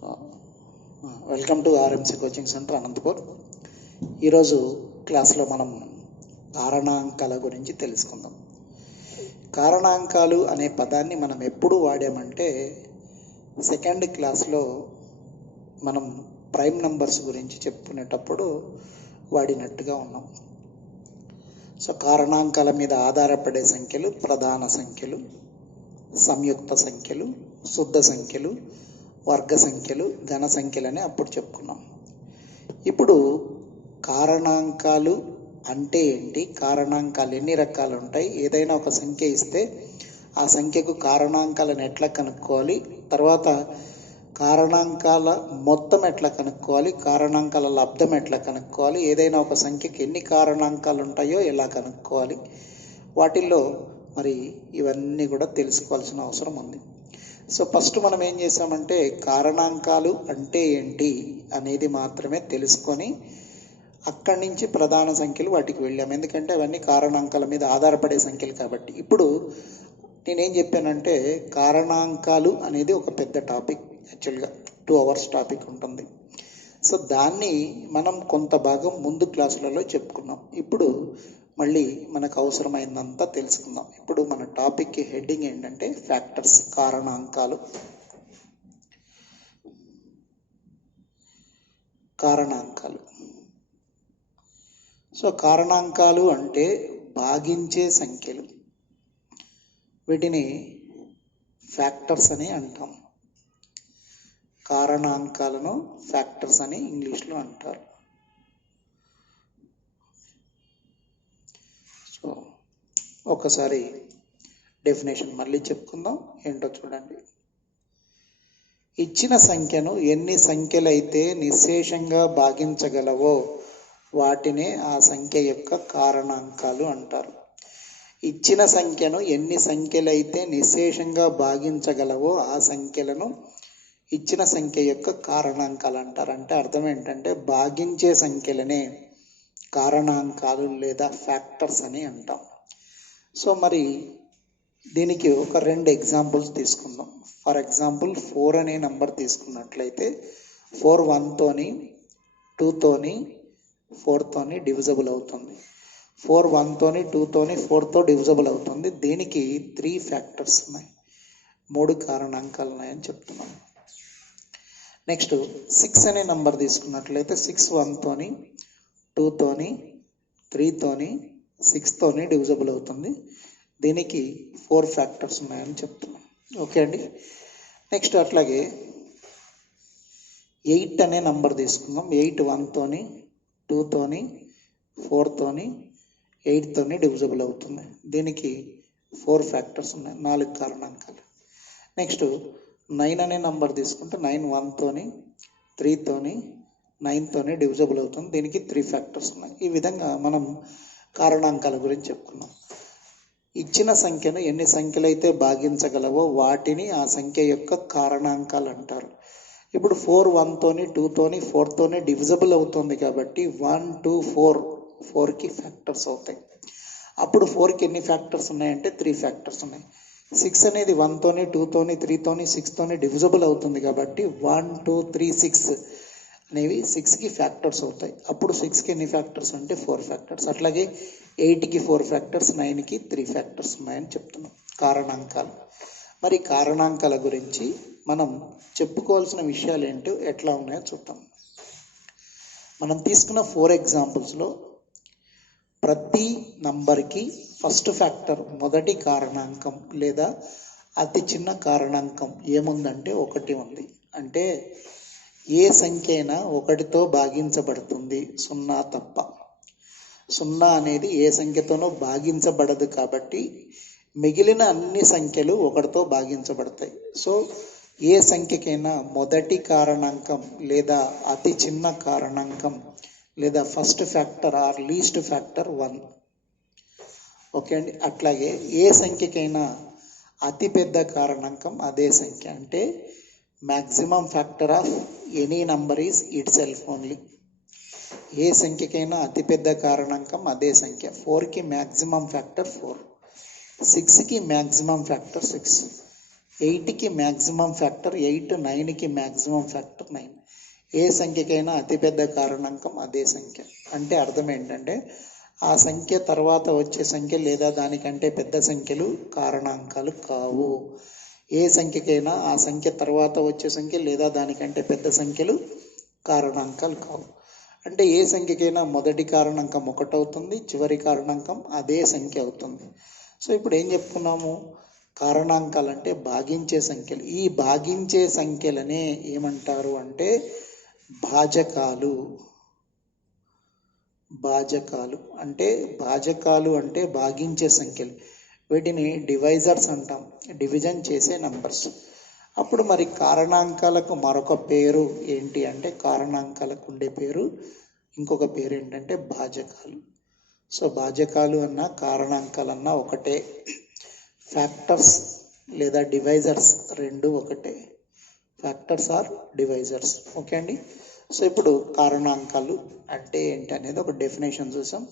So welcome to RMC coaching centre Anantapur. ఈరోజు క్లాస్లో మనం కారణాంకాల గురించి తెలుసుకుందాం. కారణాంకాలు అనే పదాన్ని మనం ఎప్పుడు వాడామంటే సెకండ్ క్లాస్లో మనం ప్రైమ్ నంబర్స్ గురించి చెప్పుకునేటప్పుడు వాడినట్టుగా ఉన్నాం. సో కారణాంకాల మీద ఆధారపడే సంఖ్యలు ప్రధాన సంఖ్యలు, సంయుక్త సంఖ్యలు, శుద్ధ సంఖ్యలు, వర్గ సంఖ్యలు, ఘన సంఖ్యలని అప్పుడు చెప్పుకున్నాం. ఇప్పుడు కారణాంకాలు అంటే ఏంటి, కారణాంకాలు ఎన్ని రకాలు ఉంటాయి, ఏదైనా ఒక సంఖ్య ఇస్తే ఆ సంఖ్యకు కారణాంకాలను ఎట్లా కనుక్కోవాలి, తర్వాత కారణాంకాల మొత్తం ఎట్లా కనుక్కోవాలి, కారణాంకాల లబ్ధం ఎట్లా కనుక్కోవాలి, ఏదైనా ఒక సంఖ్యకి ఎన్ని కారణాంకాలు ఉంటాయో ఎలా కనుక్కోవాలి, వాటిల్లో మరి ఇవన్నీ కూడా తెలుసుకోవాల్సిన అవసరం ఉంది. సో ఫస్ట్ మనం ఏం చేసామంటే కారణాంకాలు అంటే ఏంటి అనేది మాత్రమే తెలుసుకొని అక్కడి నుంచి ప్రధాన సంఖ్యలు వాటికి వెళ్ళాము, ఎందుకంటే అవన్నీ కారణాంకాల మీద ఆధారపడే సంఖ్యలు కాబట్టి. ఇప్పుడు నేనేం చెప్పానంటే కారణాంకాలు అనేది ఒక పెద్ద టాపిక్, యాక్చువల్గా 2 hours టాపిక్ ఉంటుంది. సో దాన్ని మనం కొంత భాగం ముందు క్లాసులలో చెప్పుకున్నాం. ఇప్పుడు మళ్ళీ మనకు అవసరమైనంత తెలుసుకుందాం. ఇప్పుడు మన టాపిక్కి హెడ్డింగ్ ఏంటంటే ఫ్యాక్టర్స్, కారణాంకాలు. కారణాంకాలు సో కారణాంకాలు అంటే భాగించే సంఖ్యలు, వీటిని ఫ్యాక్టర్స్ అని అంటాం. కారణాంకాలను ఫ్యాక్టర్స్ అని ఇంగ్లీష్లో అంటారు. సో ఒకసారి డెఫినేషన్ మళ్ళీ చెప్పుకుందాం, ఏంటో చూడండి. ఇచ్చిన సంఖ్యను ఎన్ని సంఖ్యలైతే నిశ్శేషంగా భాగించగలవో వాటినే ఆ సంఖ్య యొక్క కారణాంకాలు అంటారు. ఇచ్చిన సంఖ్యను ఎన్ని సంఖ్యలైతే నిశ్శేషంగా భాగించగలవో ఆ సంఖ్యలను ఇచ్చిన సంఖ్య యొక్క కారణాంకాలు అంటారు. అంటే అర్థం ఏంటంటే భాగించే సంఖ్యలనే కారణాంకాలు లేదా ఫ్యాక్టర్స్ అని అంటాం. సో మరి దీనికి ఒక 2 ఎగ్జాంపుల్స్ తీసుకుందాం. ఫర్ ఎగ్జాంపుల్ 4 అనే నెంబర్ తీసుకున్నట్లయితే 4 1తోని 2తోని 4తోని డివిజబుల్ అవుతుంది. 4 1తోని 2తోని 4తో డివిజబుల్ అవుతుంది. దీనికి 3 ఫ్యాక్టర్స్ ఉన్నాయి, 3 కారణాంకాలు ఉన్నాయని చెప్తున్నాం. నెక్స్ట్ 6 అనే నెంబర్ తీసుకున్నట్లయితే 6 1తోని 2తోని 3తోని 6తోని డివిజబుల్ అవుతుంది. దీనికి 4 ఫ్యాక్టర్స్ ఉన్నాయని చెప్తున్నాం. ఓకే అండి. నెక్స్ట్ అట్లాగే 8 అనే నంబర్ తీసుకుందాం. 8 1తోని 2తోని 4తోని 8తోని డివిజబుల్ అవుతుంది. దీనికి 4 ఫ్యాక్టర్స్ ఉన్నాయి, 4 కారణాంకాలు. నెక్స్ట్ 9 అనే నంబర్ తీసుకుంటే 9 1తోని 3తోని 9తోని డివిజబుల్ అవుతుంది. దీనికి 3 ఫ్యాక్టర్స్ ఉన్నాయి. ఈ విధంగా మనం కారణాంకాల గురించి చెప్పుకున్నాం. ఇచ్చిన సంఖ్యను ఎన్ని సంఖ్యలైతే భాగించగలవో వాటిని ఆ సంఖ్య యొక్క కారణాంకాలు అంటారు. ఇప్పుడు 4 1తోని 2తోని 4తోని డివిజబుల్ అవుతుంది కాబట్టి 1 2 4కి ఫ్యాక్టర్స్ అవుతాయి. అప్పుడు 4కి ఎన్ని ఫ్యాక్టర్స్ ఉన్నాయంటే 3 ఫ్యాక్టర్స్ ఉన్నాయి. 6 అనేది 1తోని 2తోని 3తోని 6తోని డివిజబుల్ అవుతుంది కాబట్టి 1 2 3 6 అనేవి 6కి ఫ్యాక్టర్స్ అవుతాయి. అప్పుడు 6కి ఎన్ని ఫ్యాక్టర్స్ అంటే 4 ఫ్యాక్టర్స్. అట్లాగే 8కి 4 ఫ్యాక్టర్స్, 9కి 3 ఫ్యాక్టర్స్ ఉన్నాయని చెప్తున్నాం. కారణాంకాలు. మరి కారణాంకాల గురించి మనం చెప్పుకోవాల్సిన విషయాలు ఏంటో ఎట్లా ఉన్నాయో చూద్దాం. మనం తీసుకున్న 4 ఎగ్జాంపుల్స్లో ప్రతి నంబర్కి ఫస్ట్ ఫ్యాక్టర్, మొదటి కారణాంకం లేదా అతి చిన్న కారణాంకం ఏముందంటే 1 ఉంది. అంటే ఏ సంఖ్య అయినా 1తో భాగించబడుతుంది, 0 తప్ప. 0 అనేది ఏ సంఖ్యతోనో భాగించబడదు కాబట్టి మిగిలిన అన్ని సంఖ్యలు 1తో భాగించబడతాయి. సో ఏ సంఖ్యకైనా మొదటి కారణాంకం లేదా అతి చిన్న కారణాంకం లేదా first factor or least factor 1. Okay అండి. అట్లాగే ఏ సంఖ్యకైనా అతి పెద్ద కారణాంకం అదే సంఖ్య. అంటే maximum factor of any number is itself only. ఏ సంఖ్యకైనా అతిపెద్ద కారణాంకం అదే సంఖ్య. 4కి మ్యాక్సిమం ఫ్యాక్టర్ 4, 6కి మ్యాక్సిమం ఫ్యాక్టర్ 6, 8కి మ్యాక్సిమం ఫ్యాక్టర్ 8, 9కి మ్యాక్సిమం ఫ్యాక్టర్ 9. ఏ సంఖ్యకైనా అతిపెద్ద కారణాంకం అదే సంఖ్య. అంటే అర్థం ఏంటంటే ఆ సంఖ్య తర్వాత వచ్చే సంఖ్య లేదా దానికంటే పెద్ద సంఖ్యలు కారణాంకాలు కావు. ఏ సంఖ్యకైనా ఆ సంఖ్య తర్వాత వచ్చే సంఖ్య లేదా దానికంటే పెద్ద సంఖ్యలు కారణాంకాలు కావు. అంటే ఏ సంఖ్యకైనా మొదటి కారణాంకం 1 అవుతుంది, చివరి కారణాంకం అదే సంఖ్య అవుతుంది. సో ఇప్పుడు ఏం చెప్పుకున్నాము, కారణాంకాలు అంటే భాగించే సంఖ్యలు. ఈ భాగించే సంఖ్యలనే ఏమంటారు అంటే భాజకాలు. భాజకాలు అంటే భాగించే సంఖ్యలు. వీటిని డివైజర్స్ అంటాం, డివిజన్ చేసే నంబర్స్. అప్పుడు మరి కారణాంకాలకు మరొక పేరు ఏంటి అంటే కారణాంకాలకు ఉండే పేరు ఇంకొక పేరు ఏంటంటే భాజకాలు. సో భాజకాలు అన్న కారణాంకాలన్నా ఒకటే, ఫ్యాక్టర్స్ లేదా డివైజర్స్ రెండు ఒకటే. Factors or divisors. ఓకే అండి. సో ఇప్పుడు కారణాంకాలు అంటే ఏంటి అనేది ఒక డెఫినేషన్ చూసాం.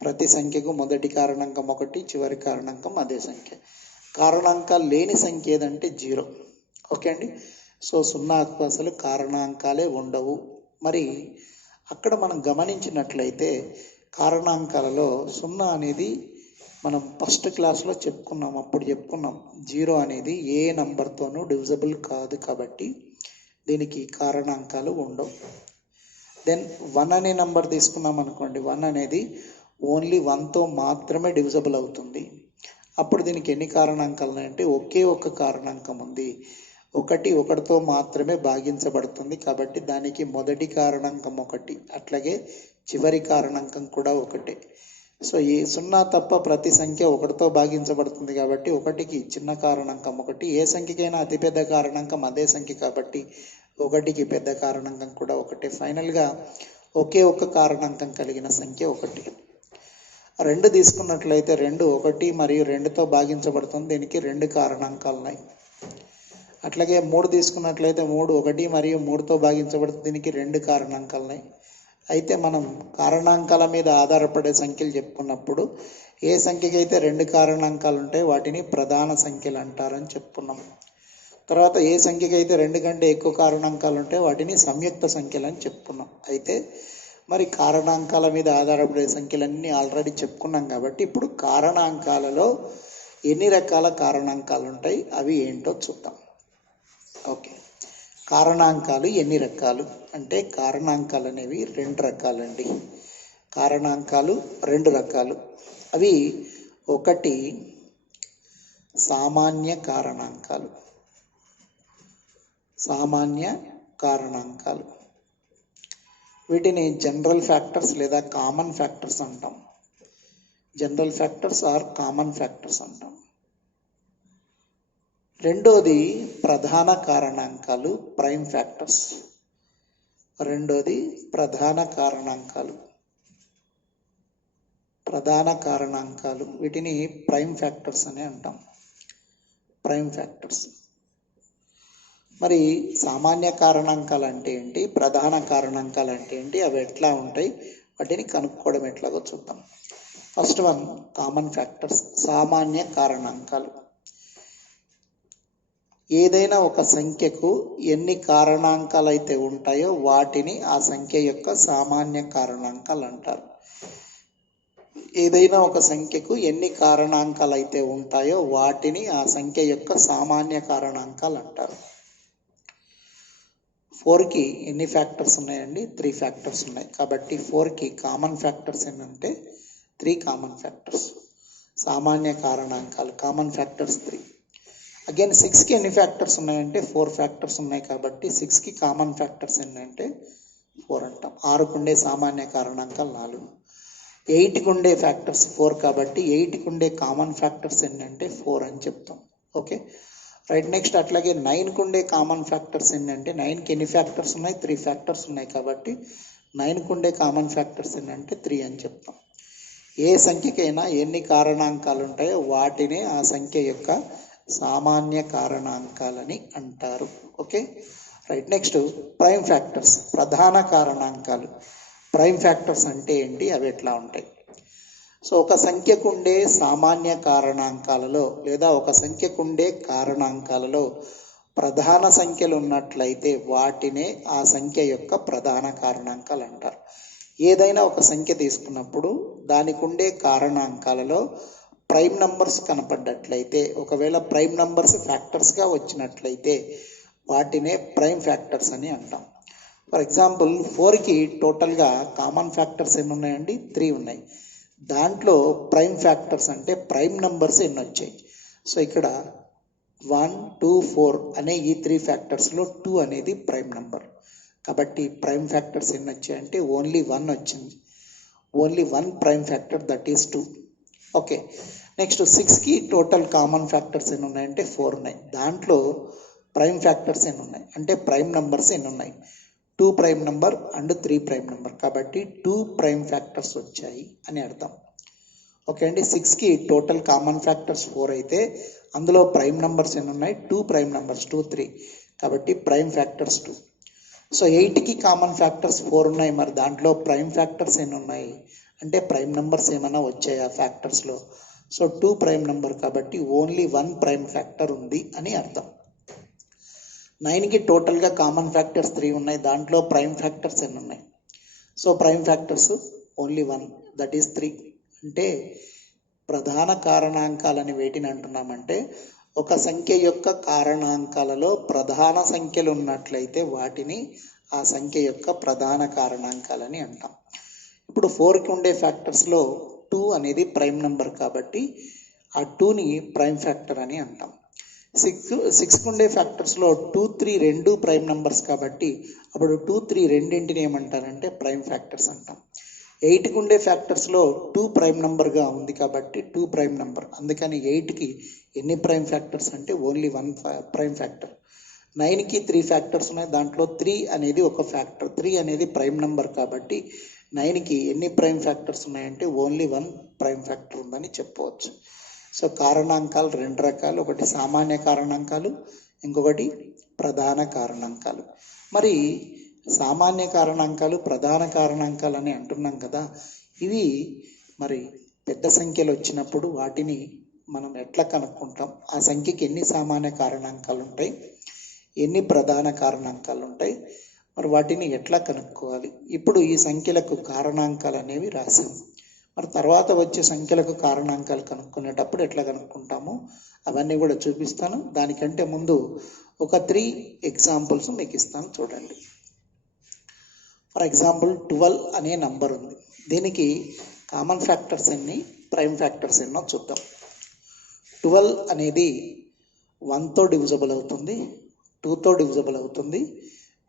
ప్రతి సంఖ్యకు మొదటి కారణాంకం 1, చివరి కారణాంకం అదే సంఖ్య. కారణాంకాలు లేని సంఖ్య ఏదంటే 0. ఓకే అండి. సో 0కు అసలు కారణాంకాలే ఉండవు. మరి అక్కడ మనం గమనించినట్లయితే కారణాంకాలలో 0 అనేది మనం ఫస్ట్ క్లాస్లో చెప్పుకున్నాం. అప్పుడు చెప్పుకున్నాం 0 అనేది ఏ నంబర్తోనూ డివిజబుల్ కాదు కాబట్టి దీనికి కారణాంకాలు ఉండవు. దెన్ 1 అనే నంబర్ తీసుకున్నాం అనుకోండి, 1 అనేది ఓన్లీ 1తో మాత్రమే డివిజబుల్ అవుతుంది. అప్పుడు దీనికి ఎన్ని కారణాంకాలు ఉన్నాయంటే ఒకే ఒక కారణాంకం ఉంది. 1 1తో మాత్రమే భాగించబడుతుంది కాబట్టి దానికి మొదటి కారణాంకం 1, అట్లాగే చివరి కారణాంకం కూడా 1. సో ఈ 0 తప్ప ప్రతి సంఖ్య 1తో భాగించబడుతుంది కాబట్టి 1కి చిన్న కారణాంకం 1. ఏ సంఖ్యకైనా అతిపెద్ద కారణాంకం అదే సంఖ్య కాబట్టి 1కి పెద్ద కారణాంకం కూడా 1. ఫైనల్గా ఒకే ఒక్క కారణాంకం కలిగిన సంఖ్య 1. 2 తీసుకున్నట్లయితే 2 1 మరియు 2తో భాగించబడుతుంది, దీనికి 2 కారణాంకాలు ఉన్నాయి. అట్లాగే 3 తీసుకున్నట్లయితే 3 1 మరియు 3తో భాగించబడుతుంది, దీనికి 2 కారణాంకాలు ఉన్నాయి. అయితే మనం కారణాంకాల మీద ఆధారపడే సంఖ్యలు చెప్పుకున్నప్పుడు ఏ సంఖ్యకైతే 2 కారణాంకాలు ఉంటాయి వాటిని ప్రధాన సంఖ్యలు అంటారని చెప్పుకున్నాం. తర్వాత ఏ సంఖ్యకైతే 2 కంటే ఎక్కువ కారణాంకాలు ఉంటాయి వాటిని సంయుక్త సంఖ్యలు అని చెప్పుకున్నాం. అయితే మరి కారణాంకాల మీద ఆధారపడే సంఖ్యలన్నీ ఆల్రెడీ చెప్పుకున్నాం కాబట్టి ఇప్పుడు కారణాంకాలలో ఎన్ని రకాల కారణాంకాలు ఉంటాయి అవి ఏంటో చూద్దాం. ఓకే, కారణాంకాలు ఎన్ని రకాలు అంటే కారణాంకాలు అనేవి 2 రకాలండి. కారణాంకాలు 2 రకాలు. అవి ఒకటి సామాన్య కారణాంకాలు. వీటిని జనరల్ ఫ్యాక్టర్స్ లేదా కామన్ ఫ్యాక్టర్స్ అంటాం. General factors or common factors అంటాం. రెండోది ప్రధాన కారణాంకాలు, ప్రైమ్ ఫ్యాక్టర్స్. ప్రధాన కారణాంకాలు వీటిని ప్రైమ్ ఫ్యాక్టర్స్ అని అంటాం. Prime factors. మరి సామాన్య కారణాంకాలు అంటే ఏంటి, ప్రధాన కారణాంకాలు అంటే ఏంటి, అవి ఎట్లా ఉంటాయి, వాటిని కనుక్కోవడం ఎట్లాగో చూద్దాం. ఫస్ట్ వన్ కామన్ ఫ్యాక్టర్స్, సామాన్య కారణాంకాలు. ఏదైనా ఒక సంఖ్యకు ఎన్ని కారణాంకాలు అయితే ఉంటాయో వాటిని ఆ సంఖ్య యొక్క సామాన్య కారణాంకాలు అంటారు. ఏదైనా ఒక సంఖ్యకు ఎన్ని కారణాంకాలు అయితే ఉంటాయో వాటిని ఆ సంఖ్య యొక్క సామాన్య కారణాంకాలు అంటారు. 4కి ఎన్ని ఫ్యాక్టర్స్ ఉన్నాయండి, 3 ఫ్యాక్టర్స్ ఉన్నాయి కాబట్టి 4కి కామన్ ఫ్యాక్టర్స్ ఏంటంటే 3 కామన్ ఫ్యాక్టర్స్. సామాన్య కారణాంకాలు కామన్ ఫ్యాక్టర్స్ 3. అగైన్ 6కి ఎన్ని ఫ్యాక్టర్స్ ఉన్నాయంటే 4 ఫ్యాక్టర్స్ ఉన్నాయి కాబట్టి 6కి కామన్ ఫ్యాక్టర్స్ ఏంటంటే 4 అంటాం. 6కు ఉండే సామాన్య కారణాంకాలు 4. 8కి ఉండే ఫ్యాక్టర్స్ 4 కాబట్టి 8కి ఉండే కామన్ ఫ్యాక్టర్స్ ఏంటంటే 4 అని చెప్తాం. Okay right. నెక్స్ట్ అట్లాగే 9కి ఉండే కామన్ ఫ్యాక్టర్స్ ఏంటంటే 9కి ఎన్ని ఫ్యాక్టర్స్ ఉన్నాయి, 3 ఫ్యాక్టర్స్ ఉన్నాయి కాబట్టి 9కి ఉండే కామన్ ఫ్యాక్టర్స్ ఏంటంటే 3 అని చెప్తాం. ఏ సంఖ్యకైనా ఎన్ని కారణాంకాలు ఉంటాయో వాటినే ఆ సంఖ్య యొక్క సామాన్య కారణాంకాలని అంటారు. Okay right. Next prime factors, ప్రధాన కారణాంకాలు. ప్రైమ్ ఫ్యాక్టర్స్ అంటే ఏంటి, అవి ఎట్లా ఉంటాయి. సో ఒక సంఖ్యకు ఉండే సామాన్య కారణాంకాలలో లేదా ఒక సంఖ్యకు ఉండే కారణాంకాలలో ప్రధాన సంఖ్యలు ఉన్నట్లయితే వాటినే ఆ సంఖ్య యొక్క ప్రధాన కారణాంకాలు అంటారు. ఏదైనా ఒక సంఖ్య తీసుకున్నప్పుడు దానికి ఉండే కారణాంకాలలో ప్రైమ్ నంబర్స్ కనపడ్డట్లయితే, ఒకవేళ ప్రైమ్ నంబర్స్ ఫ్యాక్టర్స్గా వచ్చినట్లయితే వాటినే ప్రైమ్ ఫ్యాక్టర్స్ అని అంటాం. ఫర్ ఎగ్జాంపుల్ 4కి టోటల్గా కామన్ ఫ్యాక్టర్స్ ఎన్ని ఉన్నాయండి? 3 ఉన్నాయి. దాంట్లో ప్రైమ్ ఫ్యాక్టర్స్ అంటే ప్రైమ్ నంబర్స్ ఎన్ని వచ్చాయి? సో ఇక్కడ 1, 2, 4 అనే ఈ 3 ఫ్యాక్టర్స్లో 2 అనేది ప్రైమ్ నంబర్. కాబట్టి ప్రైమ్ ఫ్యాక్టర్స్ ఎన్ని వచ్చాయంటే ఓన్లీ 1 వచ్చింది. Only 1 prime factor, that is 2. Okay, next 6కి టోటల్ కామన్ ఫ్యాక్టర్స్ ఎన్ని ఉన్నాయంటే 4 ఉన్నాయి. దాంట్లో ప్రైమ్ ఫ్యాక్టర్స్ ఎన్ని ఉన్నాయి అంటే ప్రైమ్ నంబర్స్ ఎన్ని ఉన్నాయి? 2 prime number and 3 prime number. కాబట్టి 2 ప్రైమ్ ఫ్యాక్టర్స్ వచ్చాయి అని అర్థం. ఓకే అండి, 6కి టోటల్ కామన్ ఫ్యాక్టర్స్ 4 అయితే అందులో ప్రైమ్ నంబర్స్ ఎన్ని ఉన్నాయి? 2 ప్రైమ్ నంబర్స్, 2, 3. కాబట్టి ప్రైమ్ ఫ్యాక్టర్స్ 2. సో 8కి కామన్ ఫ్యాక్టర్స్ 4 ఉన్నాయి. మరి దాంట్లో ప్రైమ్ ఫ్యాక్టర్స్ ఎన్ని ఉన్నాయి అంటే ప్రైమ్ నంబర్స్ ఏమైనా వచ్చాయా ఫ్యాక్టర్స్లో? సో 2 ప్రైమ్ నంబర్, కాబట్టి ఓన్లీ 1 ప్రైమ్ ఫ్యాక్టర్ ఉంది అని అర్థం. 9కి టోటల్గా కామన్ ఫ్యాక్టర్స్ 3 ఉన్నాయి. దాంట్లో ప్రైమ్ ఫ్యాక్టర్స్ ఎన్ని ఉన్నాయి? So prime factors only 1, that is 3. అంటే ప్రధాన కారణాంకాలని వేటిని అంటున్నామంటే ఒక సంఖ్య యొక్క కారణాంకాలలో ప్రధాన సంఖ్యలు ఉన్నట్లయితే వాటిని ఆ సంఖ్య యొక్క ప్రధాన కారణాంకాలని అంటాం. ఇప్పుడు 4కి ఉండే ఫ్యాక్టర్స్లో 2 అనేది ప్రైమ్ నెంబర్ కాబట్టి ఆ 2ని ప్రైమ్ ఫ్యాక్టర్ అని అంటాం. 6కి ఉండే ఫ్యాక్టర్స్లో 2, 3 రెండు ప్రైమ్ నెంబర్స్ కాబట్టి అప్పుడు 2, 3 రెండింటిని ఏమంటారంటే ప్రైమ్ ఫ్యాక్టర్స్ అంటాం. 8కి ఉండే ఫ్యాక్టర్స్లో 2 ప్రైమ్ నెంబర్గా ఉంది కాబట్టి 2 ప్రైమ్ నెంబర్. అందుకని 8కి ఎన్ని ప్రైమ్ ఫ్యాక్టర్స్ అంటే ఓన్లీ 1 ప్రైమ్ ఫ్యాక్టర్. 9కి 3 ఫ్యాక్టర్స్ ఉన్నాయి. దాంట్లో 3 అనేది ఒక ఫ్యాక్టర్. 3 అనేది ప్రైమ్ నెంబర్ కాబట్టి 9కి ఎన్ని ప్రైమ్ ఫ్యాక్టర్స్ ఉన్నాయంటే ఓన్లీ 1 ప్రైమ్ ఫ్యాక్టర్ ఉందని చెప్పవచ్చు. సో కారణాంకాలు 2 రకాలు, ఒకటి సామాన్య కారణాంకాలు, ఇంకొకటి ప్రధాన కారణాంకాలు. మరి సామాన్య కారణాంకాలు, ప్రధాన కారణాంకాలు అని అంటున్నాం కదా, ఇవి మరి పెద్ద సంఖ్యలు వచ్చినప్పుడు వాటిని మనం ఎట్లా కనుక్కుంటాం? ఆ సంఖ్యకి ఎన్ని సామాన్య కారణాంకాలు ఉంటాయి, ఎన్ని ప్రధాన కారణాంకాలు ఉంటాయి, మరి వాటిని ఎట్లా కనుక్కోవాలి? ఇప్పుడు ఈ సంఖ్యలకు కారణాంకాలు అనేవి రాసాము. మరి తర్వాత వచ్చే సంఖ్యలకు కారణాంకాలు కనుక్కునేటప్పుడు ఎట్లా కనుక్కుంటామో అవన్నీ కూడా చూపిస్తాను. దానికంటే ముందు ఒక 3 ఎగ్జాంపుల్స్ మీకు ఇస్తాను, చూడండి. ఫర్ ఎగ్జాంపుల్ 12 అనే నంబర్ ఉంది. దీనికి కామన్ ఫ్యాక్టర్స్ ఎన్ని, ప్రైమ్ ఫ్యాక్టర్స్ ఎన్నో చూద్దాం. 12 అనేది 1తో డివిజబుల్ అవుతుంది, 2తో డివిజబుల్ అవుతుంది,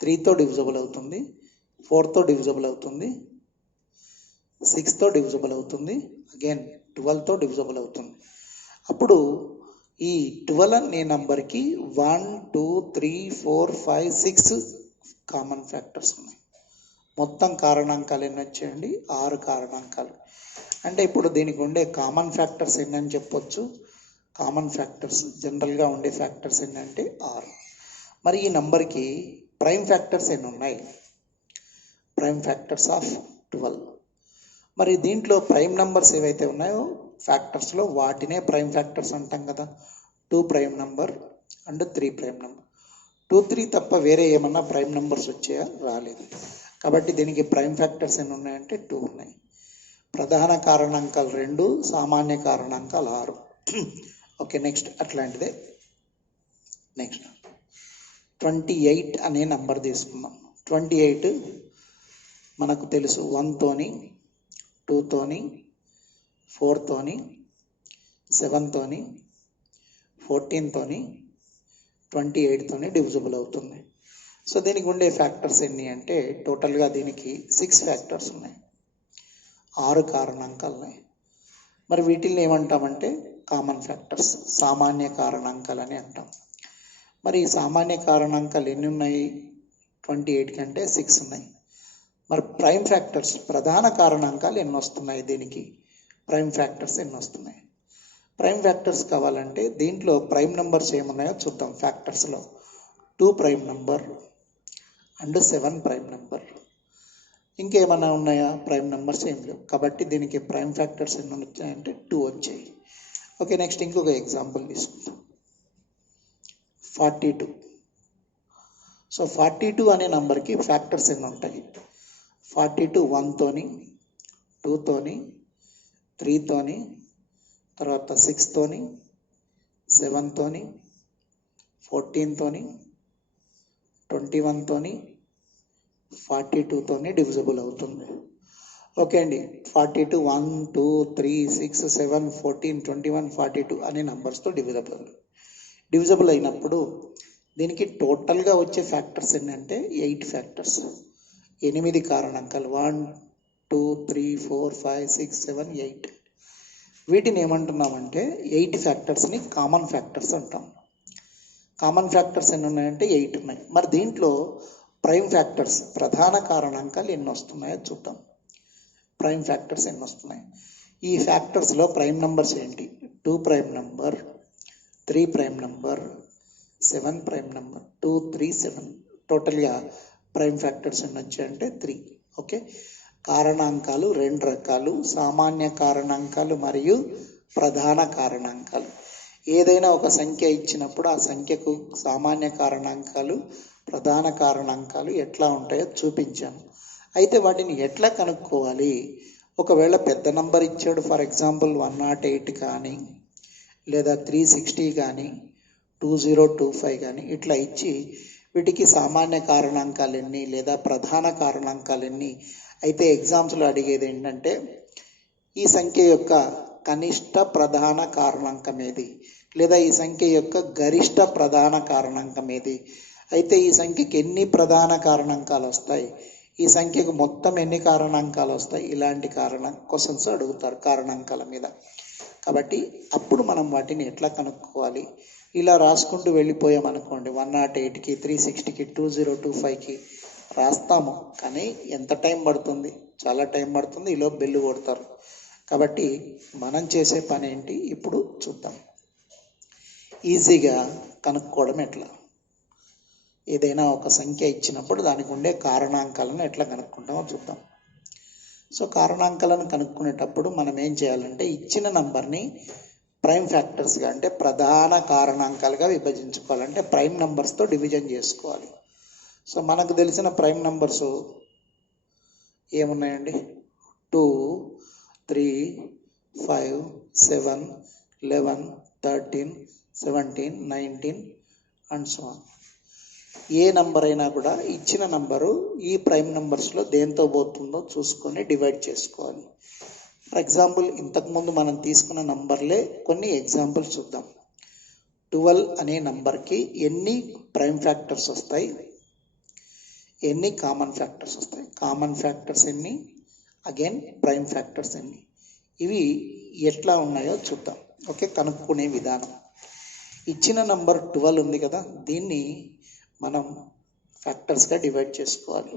3తో డివిజబుల్ అవుతుంది, 4తో డివిజబుల్ అవుతుంది, 6తో డివిజబుల్ అవుతుంది, అగైన్ 12తో డివిజబుల్ అవుతుంది. అప్పుడు ఈ 12 అనే నంబర్కి 1, 2, 3, 4, 5, 6 కామన్ ఫ్యాక్టర్స్ ఉన్నాయి. మొత్తం కారణాంకాలు ఎన్ని వచ్చాయండి? 6 కారణాంకాలు. అంటే ఇప్పుడు దీనికి ఉండే కామన్ ఫ్యాక్టర్స్ ఎన్ని అని చెప్పొచ్చు? కామన్ ఫ్యాక్టర్స్ జనరల్గా ఉండే ఫ్యాక్టర్స్ ఎన్ని అంటే 6. మరి ఈ నంబర్కి ప్రైమ్ ఫ్యాక్టర్స్ ఎన్ని ఉన్నాయి? Prime factors of 12. మరి దీంట్లో ప్రైమ్ నంబర్స్ ఏవైతే ఉన్నాయో ఫ్యాక్టర్స్లో వాటినే ప్రైమ్ ఫ్యాక్టర్స్ అంటాం కదా. 2 prime number and 3 prime number. 2, 3 తప్ప వేరే ఏమన్నా ప్రైమ్ నంబర్స్ వచ్చాయా? రాలేదు. కాబట్టి దీనికి ప్రైమ్ ఫ్యాక్టర్స్ ఎన్ని ఉన్నాయంటే 2 ఉన్నాయి. ప్రధాన కారణాంకాలు 2, సామాన్య కారణాంకాలు 6. ఓకే, నెక్స్ట్ అట్లాంటిదే. నెక్స్ట్ 28 అనే నంబర్ తీసుకుందాం. 28 మనకు తెలుసు 1తోని, 2తోని, 4తోని, 7తోని, 14తోని, 28తోని డివిజిబుల్ అవుతుంది. సో దీనికి ఉండే ఫ్యాక్టర్స్ ఎన్ని అంటే టోటల్గా దీనికి 6 ఫ్యాక్టర్స్ ఉన్నాయి, 6 కారణాంకాలు ఉన్నాయి. మరి వీటిని ఏమంటామంటే కామన్ ఫ్యాక్టర్స్, సామాన్య కారణాంకాలు అని అంటాం. మరి సామాన్య కారణాంకాలు ఎన్ని ఉన్నాయి? 28 కంటే 6 ఉన్నాయి. మరి ప్రైమ్ ఫ్యాక్టర్స్, ప్రధాన కారణాంకాలు ఎన్ని వస్తున్నాయి? దీనికి ప్రైమ్ ఫ్యాక్టర్స్ ఎన్ని వస్తున్నాయి? ప్రైమ్ ఫ్యాక్టర్స్ కావాలంటే దీంట్లో ప్రైమ్ నెంబర్స్ ఏమున్నాయో చూద్దాం. ఫ్యాక్టర్స్లో 2 prime number and 7 prime number. ఇంకేమైనా ఉన్నాయా? ప్రైమ్ నెంబర్స్ ఏం లేవు కాబట్టి దీనికి ప్రైమ్ ఫ్యాక్టర్స్ ఎన్ని వచ్చాయంటే 2 వచ్చాయి. ఓకే, నెక్స్ట్ ఇంకొక ఎగ్జాంపుల్ తీసుకుందాం. 42. సో 42 అనే నంబర్కి ఫ్యాక్టర్స్ ఎన్ని ఉంటాయి? 42 1తోని, 2తోని, 3తోని, తర్వాత 6తోని, 7తోని, 14తోని, 21తోని, 42తోని డివిజిబుల్ అవుతుంది. ఓకే అండి, 42 1 2 3 6 7 14 21 42 అనే నంబర్స్తో డివిజిబుల్ అయినప్పుడు దీనికి టోటల్గా వచ్చే ఫ్యాక్టర్స్ ఏంటంటే 8 ఫ్యాక్టర్స్, 8 కారణాంకాలు 1 2 3 4 5 6 7 8. వీటిని ఏమంటున్నామంటే 8 ఫ్యాక్టర్స్ని కామన్ ఫ్యాక్టర్స్ అంటాం. కామన్ ఫ్యాక్టర్స్ ఎన్ని ఉన్నాయంటే 8 ఉన్నాయి. మరి దీంట్లో ప్రైమ్ ఫ్యాక్టర్స్ ప్రధాన కారణాంకాలు ఎన్ని వస్తున్నాయో చూద్దాం. ప్రైమ్ ఫ్యాక్టర్స్ ఎన్ని వస్తున్నాయి? ఈ ఫ్యాక్టర్స్లో ప్రైమ్ నెంబర్స్ ఏంటి? 2 prime number, 3 prime number, 7 prime number, 2 3 7. టోటల్గా ప్రైమ్ ఫ్యాక్టర్స్ ఎన్ని వచ్చాయంటే 3. ఓకే, కారణాంకాలు 2 రకాలు, సామాన్య కారణాంకాలు మరియు ప్రధాన కారణాంకాలు. ఏదైనా ఒక సంఖ్య ఇచ్చినప్పుడు ఆ సంఖ్యకు సామాన్య కారణాంకాలు, ప్రధాన కారణాంకాలు ఎట్లా ఉంటాయో చూపించాను. అయితే వాటిని ఎట్లా కనుక్కోవాలి? ఒకవేళ పెద్ద నంబర్ ఇచ్చాడు, ఫర్ ఎగ్జాంపుల్ 108 కానీ, లేదా 360 కానీ, 2025 కానీ ఇట్లా ఇచ్చి వీటికి సామాన్య కారణాంకాలు ఎన్ని లేదా ప్రధాన కారణాంకాలు ఎన్ని అయితే ఎగ్జామ్స్లో అడిగేది ఏంటంటే ఈ సంఖ్య యొక్క కనిష్ట ప్రధాన కారణాంకం ఏది, లేదా ఈ సంఖ్య యొక్క గరిష్ట ప్రధాన కారణాంకం ఏది, అయితే ఈ సంఖ్యకి ఎన్ని ప్రధాన కారణాంకాలు వస్తాయి, ఈ సంఖ్యకు మొత్తం ఎన్ని కారణాంకాలు వస్తాయి, ఇలాంటి క్వశ్చన్స్ అడుగుతారు కారణాంకాల మీద. కాబట్టి అప్పుడు మనం వాటిని ఎట్లా కనుక్కోవాలి? ఇలా రాసుకుంటూ వెళ్ళిపోయామనుకోండి, 108కి 360కి 2025కి రాస్తాము, కానీ ఎంత టైం పడుతుంది? చాలా టైం పడుతుంది. ఈలో బెల్లు కొడతారు. కాబట్టి మనం చేసే పని ఏంటి ఇప్పుడు చూద్దాం. ఈజీగా కనుక్కోవడం ఎట్లా? ఏదైనా ఒక సంఖ్య ఇచ్చినప్పుడు దానికి ఉండే కారణాంకాలను ఎట్లా కనుక్కుంటామో చూద్దాం. సో కారణాంకాలను కనుక్కునేటప్పుడు మనం ఏం చేయాలంటే ఇచ్చిన నంబర్ని ప్రైమ్ ఫ్యాక్టర్స్గా అంటే ప్రధాన కారణాంకాలుగా విభజించుకోవాలంటే ప్రైమ్ నెంబర్స్తో డివిజన్ చేసుకోవాలి. సో మనకు తెలిసిన ప్రైమ్ నెంబర్స్ ఏమున్నాయండి? 2 3 5 7 11 13 17 19 and so on. A number అయినా కూడా ఇచ్చిన నంబరు ఈ ప్రైమ్ నెంబర్స్లో దేంతో పోతుందో చూసుకొని డివైడ్ చేసుకోవాలి. ఫర్ ఎగ్జాంపుల్ ఇంతకుముందు మనం తీసుకున్న నంబర్లే కొన్ని ఎగ్జాంపుల్స్ చూద్దాం. 12 అనే నంబర్కి ఎన్ని ప్రైమ్ ఫ్యాక్టర్స్ వస్తాయి, ఎన్ని కామన్ ఫ్యాక్టర్స్ వస్తాయి, కామన్ ఫ్యాక్టర్స్ ఎన్ని, అగైన్ ప్రైమ్ ఫ్యాక్టర్స్ ఎన్ని, ఇవి ఎట్లా ఉన్నాయో చూద్దాం. ఓకే, కనుక్కునే విధానం. ఇచ్చిన నంబర్ 12 ఉంది కదా, దీన్ని మనం ఫ్యాక్టర్స్గా డివైడ్ చేసుకోవాలి.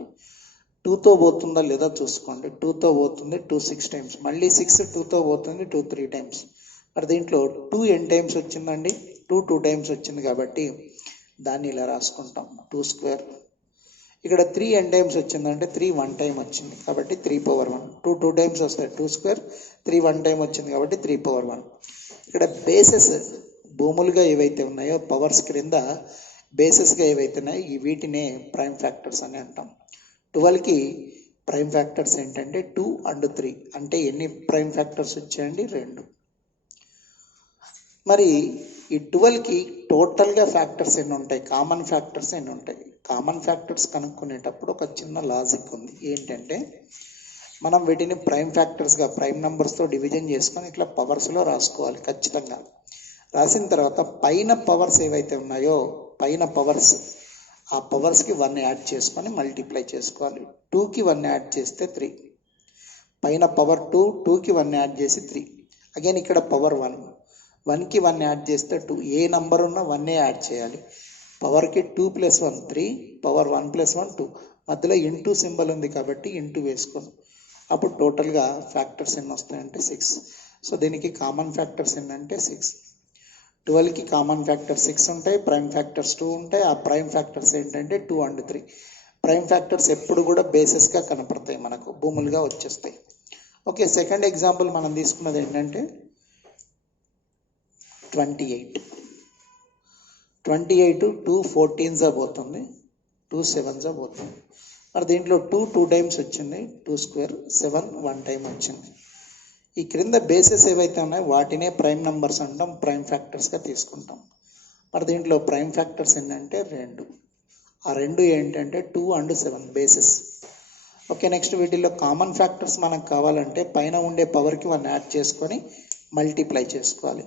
2తో పోతుందా లేదా చూసుకోండి. 2తో పోతుంది 2 6 టైమ్స్, మళ్ళీ 6 2తో పోతుంది 2 3 టైమ్స్. మరి దీంట్లో 2 ఎన్ని టైమ్స్ వచ్చిందండి? 2 2 టైమ్స్ వచ్చింది కాబట్టి దాన్ని ఇలా రాసుకుంటాం 2 స్క్వేర్. ఇక్కడ 3 ఎన్ని టైమ్స్ వచ్చిందంటే 3 1 టైం వచ్చింది కాబట్టి 3 పవర్ 1. 2 2 టైమ్స్ వస్తాయి 2 స్క్వేర్, 3 1 టైం వచ్చింది కాబట్టి 3 పవర్ 1. ఇక్కడ బేసెస్ భూములుగా ఏవైతే ఉన్నాయో పవర్స్ క్రింద బేసెస్గా ఏవైతే ఉన్నాయో వీటినే ప్రైమ్ ఫ్యాక్టర్స్ అని అంటాం. 12కి ప్రైమ్ ఫ్యాక్టర్స్ ఏంటంటే 2 అండ్ 3. అంటే ఎన్ని ప్రైమ్ ఫ్యాక్టర్స్ వచ్చాయండి? 2. మరి ఈ 12కి టోటల్గా ఫ్యాక్టర్స్ ఎన్ని ఉంటాయి, కామన్ ఫ్యాక్టర్స్ ఎన్ని ఉంటాయి? కామన్ ఫ్యాక్టర్స్ కనుక్కునేటప్పుడు ఒక చిన్న లాజిక్ ఉంది. ఏంటంటే మనం వీటిని ప్రైమ్ ఫ్యాక్టర్స్గా ప్రైమ్ నెంబర్స్తో డివిజన్ చేసుకొని ఇట్లా పవర్స్లో రాసుకోవాలి ఖచ్చితంగా. రాసిన తర్వాత పైన పవర్స్ ఏవైతే ఉన్నాయో పైన పవర్స్, ఆ పవర్స్కి 1 యాడ్ చేసుకొని మల్టిప్లై చేసుకోవాలి. 2కి 1 యాడ్ చేస్తే 3. పైన పవర్ 2, 2కి 1 యాడ్ చేసి 3. అగైన్ ఇక్కడ పవర్ 1, 1కి 1 యాడ్ చేస్తే 2. ఏ నంబర్ ఉన్నా 1 యాడ్ చేయాలి. పవర్కి 2 + 1 3, పవర్ 1 + 1 2. మధ్యలో ఇంటూ సింబల్ ఉంది కాబట్టి ఇంటూ వేసుకోండి. అప్పుడు టోటల్గా ఫ్యాక్టర్స్ ఎన్ని వస్తాయంటే 6. సో దీనికి కామన్ ఫ్యాక్టర్స్ ఏంటంటే 6. 12కి కామన్ ఫ్యాక్టర్ 6 ఉంటాయి, ప్రైమ్ ఫ్యాక్టర్స్ 2 ఉంటాయి. ఆ ప్రైమ్ ఫ్యాక్టర్స్ ఏంటంటే 2 అండ్ 3. ప్రైమ్ ఫ్యాక్టర్స్ ఎప్పుడు కూడా బేసెస్గా కనపడతాయి, మనకు భూములుగా వచ్చేస్తాయి. ఓకే, సెకండ్ ఎగ్జాంపుల్ మనం తీసుకున్నది ఏంటంటే 28. 28 2 14s పోతుంది, 2 7s పోతుంది. మరి దీంట్లో 2 టైమ్స్ వచ్చింది, 2 స్క్వేర్ 7 1 టైం వచ్చింది. ఈ క్రింద బేసెస్ ఏవైతే ఉన్నాయో వాటినే ప్రైమ్ నెంబర్స్ అంటాం, ప్రైమ్ ఫ్యాక్టర్స్గా తీసుకుంటాం. మరి దీంట్లో ప్రైమ్ ఫ్యాక్టర్స్ ఏంటంటే 2. ఆ 2 ఏంటంటే 2 and 7 బేసెస్. ఓకే, నెక్స్ట్ వీటిల్లో కామన్ ఫ్యాక్టర్స్ మనకు కావాలంటే పైన ఉండే పవర్కి 1 యాడ్ చేసుకొని మల్టిప్లై చేసుకోవాలి.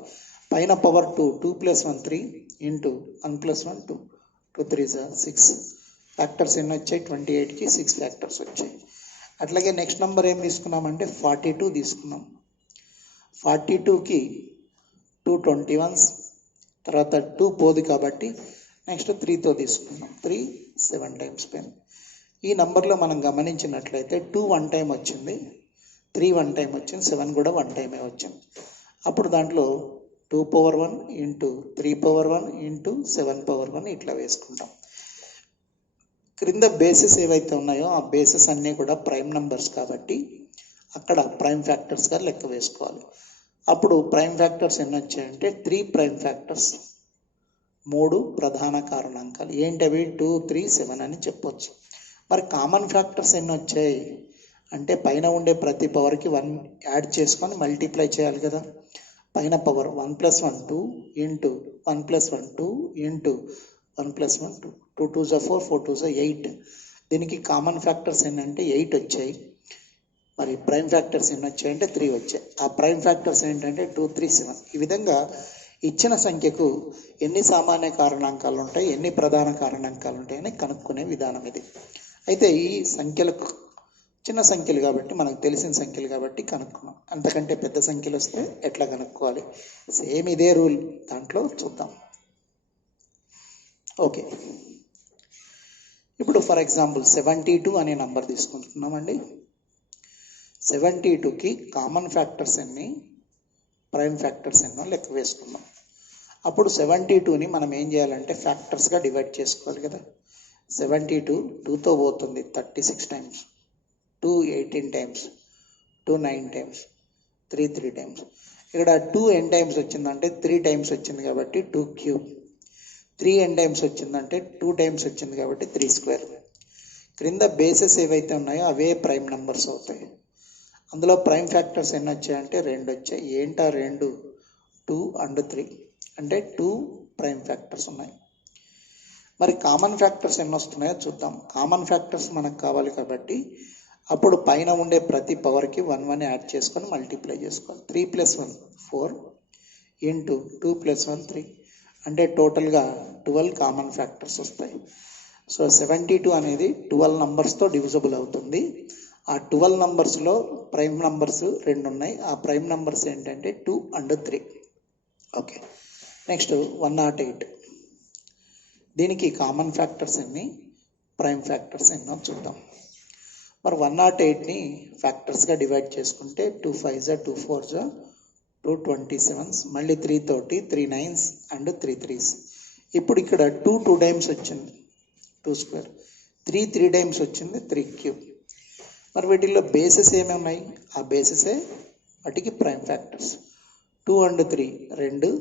పైన పవర్ 2, 2 + 1 3 ఇంటూ 1 + 1 2, 2 3s 6. ఫ్యాక్టర్స్ ఎన్ని వచ్చాయి? 28కి 6 ఫ్యాక్టర్స్ వచ్చాయి. అట్లాగే నెక్స్ట్ నెంబర్ ఏం తీసుకున్నామంటే 42 తీసుకున్నాం. 42కి 2 21s, తర్వాత 2 పోదు కాబట్టి నెక్స్ట్ 3తో తీసుకున్నాం. 3 7 టైమ్స్ పోయింది. ఈ నెంబర్లో మనం గమనించినట్లయితే 2 1 టైం వచ్చింది, 3 1 టైం వచ్చింది, 7 కూడా 1 టైమే వచ్చింది. అప్పుడు దాంట్లో 2 power 1 into 3 power 1 into 7 power 1 ఇట్లా వేసుకుంటాం. క్రింద బేసెస్ ఏవైతే ఉన్నాయో ఆ బేసెస్ అన్నీ కూడా ప్రైమ్ నెంబర్స్ కాబట్టి అక్కడ ప్రైమ్ ఫ్యాక్టర్స్గా లెక్క వేసుకోవాలి. అప్పుడు ప్రైమ్ ఫ్యాక్టర్స్ ఎన్ని వచ్చాయంటే 3 ప్రైమ్ ఫ్యాక్టర్స్, 3 ప్రధాన కారణాంకాలు. ఏంటవి? 2 3 7 అని చెప్పొచ్చు. మరి కామన్ ఫ్యాక్టర్స్ ఎన్ని వచ్చాయి అంటే పైన ఉండే ప్రతి పవర్కి 1 యాడ్ చేసుకొని మల్టిప్లై చేయాలి కదా. పైన power 1 + 1 2 into 1 + 1 2 into 1 + 1 2, 2 2s 4, 4 2s 8. దీనికి కామన్ ఫ్యాక్టర్స్ ఏంటంటే 8 వచ్చాయి. మరి ప్రైమ్ ఫ్యాక్టర్స్ ఎన్ని వచ్చాయంటే 3 వచ్చాయి. ఆ ప్రైమ్ ఫ్యాక్టర్స్ ఏంటంటే 2 3 7. ఈ విధంగా ఇచ్చిన సంఖ్యకు ఎన్ని సామాన్య కారణాంకాలు ఉంటాయి, ఎన్ని ప్రధాన కారణాంకాలు ఉంటాయని కనుక్కునే విధానం ఇది. అయితే ఈ సంఖ్యలకు చిన్న సంఖ్యలు కాబట్టి మనకు తెలిసిన సంఖ్యలు కాబట్టి కనుక్కున్నాం. అంతకంటే పెద్ద సంఖ్యలు వస్తే ఎట్లా కనుక్కోవాలి, సేమ్ ఇదే రూల్ దాంట్లో చూద్దాం. ఓకే, ఇప్పుడు ఫర్ ఎగ్జాంపుల్ 72 అనే నంబర్ తీసుకుంటున్నామండి. 72కి కామన్ ఫ్యాక్టర్స్ ఎన్ని, ప్రైమ్ ఫ్యాక్టర్స్ ఎన్నో లెక్క వేసుకుందాం. అప్పుడు 72ని మనం ఏం చేయాలంటే ఫ్యాక్టర్స్గా డివైడ్ చేసుకోవాలి కదా. 72 2తో పోతుంది 36 టైమ్స్, 2 18 టైమ్స్, 2 9 టైమ్స్, 3 3 టైమ్స్. ఇక్కడ 2 ఎన్ టైమ్స్ వచ్చిందంటే 3 టైమ్స్ వచ్చింది కాబట్టి 2 క్యూబ్. 3 ఎన్ టైమ్స్ వచ్చిందంటే 2 టైమ్స్ వచ్చింది కాబట్టి 3 స్క్వేర్. క్రింద బేసెస్ ఏవైతే ఉన్నాయో అవే ప్రైమ్ నెంబర్స్ అవుతాయి. అందులో ప్రైమ్ ఫ్యాక్టర్స్ ఎన్ని వచ్చాయంటే 2 వచ్చాయి. ఏంటా 2? 2 and 3 అంటే 2 ప్రైమ్ ఫ్యాక్టర్స్ ఉన్నాయి. మరి కామన్ ఫ్యాక్టర్స్ ఎన్ని వస్తున్నాయో చూద్దాం. కామన్ ఫ్యాక్టర్స్ మనకు కావాలి కాబట్టి అప్పుడు పైన ఉండే ప్రతి పవర్కి 1 1 యాడ్ చేసుకొని మల్టిప్లై చేసుకోవాలి. 3 + 1 4 ఇంటూ 2 + 1 3 అంటే టోటల్గా 12 కామన్ ఫ్యాక్టర్స్ వస్తాయి. సో 72 అనేది 12 నంబర్స్తో డివిజబుల్ అవుతుంది. ఆ 12 నంబర్స్లో ప్రైమ్ నంబర్స్ 2 ఉన్నాయి. ఆ ప్రైమ్ నంబర్స్ ఏంటంటే 2 and 3. Okay, next 108. దీనికి కామన్ ఫ్యాక్టర్స్ ఎన్ని, ప్రైమ్ ఫ్యాక్టర్స్ ఎన్నో చూద్దాం. మరి 108ని ఫ్యాక్టర్స్గా డివైడ్ చేసుకుంటే 2 5s 2 4s 2 27s, మళ్ళీ 3 తోటి 3 9s and 3 3s. ఇప్పుడు ఇక్కడ 2 2 టైమ్స్ వచ్చింది 2 స్క్వేర్, 3 3 టైమ్స్ వచ్చింది 3 క్యూబ్. మరి వీటిల్లో బేసెస్ ఏమి ఉన్నాయి? ఆ బేసెసే వాటికి ప్రైమ్ ఫ్యాక్టర్స్. 2 and 3 2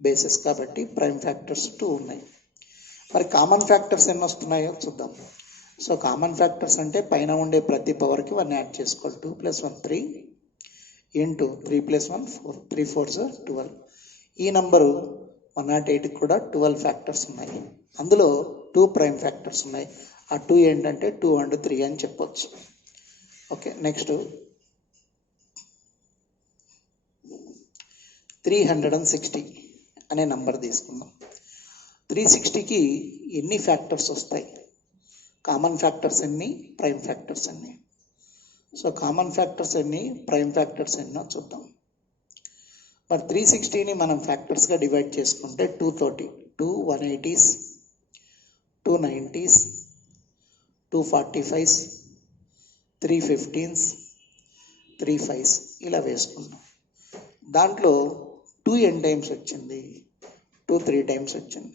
బేసెస్ కాబట్టి ప్రైమ్ ఫ్యాక్టర్స్ 2 ఉన్నాయి. మరి కామన్ ఫ్యాక్టర్స్ ఎన్ని వస్తున్నాయో చూద్దాం. సో కామన్ ఫ్యాక్టర్స్ అంటే పైన ఉండే ప్రతి పవర్కి 1 యాడ్ చేసుకోవాలి. 2 + 1 3 ఇంటూ 3 + 1 4, 3 4s 12. ఈ నంబరు 108కి కూడా 12 ఫ్యాక్టర్స్ ఉన్నాయి. అందులో 2 ప్రైమ్ ఫ్యాక్టర్స్ ఉన్నాయి. ఆ 2 ఏంటంటే 2 and 3 అని చెప్పొచ్చు. ఓకే, నెక్స్ట్ 360 అనే నంబర్ తీసుకుందాం. 360కి ఎన్ని ఫ్యాక్టర్స్ వస్తాయి? కామన్ ఫ్యాక్టర్స్ ఎన్ని, ప్రైమ్ ఫ్యాక్టర్స్ ఎన్ని? సో కామన్ ఫ్యాక్టర్స్ ఎన్ని, ప్రైమ్ ఫ్యాక్టర్స్ ఎన్నో చూద్దాం. మరి 360ని మనం ఫ్యాక్టర్స్గా డివైడ్ చేసుకుంటే 2 తోటి 2 180s, 2 90s, 2 45s, 3 15s, 3 5s ఇలా వేసుకుంటాం. దాంట్లో 2 ఎన్ టైమ్స్ వచ్చింది, 2 3 టైమ్స్ వచ్చింది,